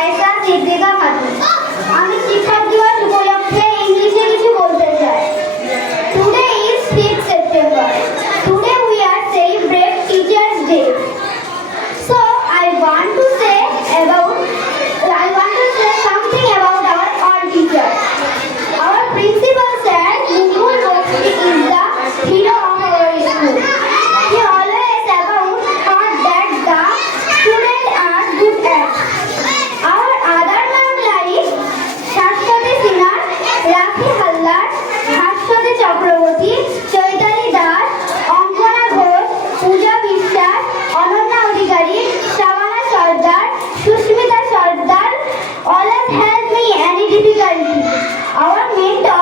রায়সা সিদ্দিকা খাতুন। আমি শিক্ষক দিবস উপলক্ষে ইংলিশে কিছু বলতে চাই। Today is 5th September. Today we are celebrate Teachers Day. So I want to say something about our all teachers. Our principal sir, Mukul Mokshi, is the hero of our school. He always thought that the students are good at. Our other ma'am like Shashwati Sinha, Rakhi Hallar, Bhashwati Chakraborty, Chaitani Das, Ankana Ghosh, Pooja বিশ্বাস, Ananya Adhikari, Shavana Sardar, Sushmita Sardar always help me any difficulty. Our mentor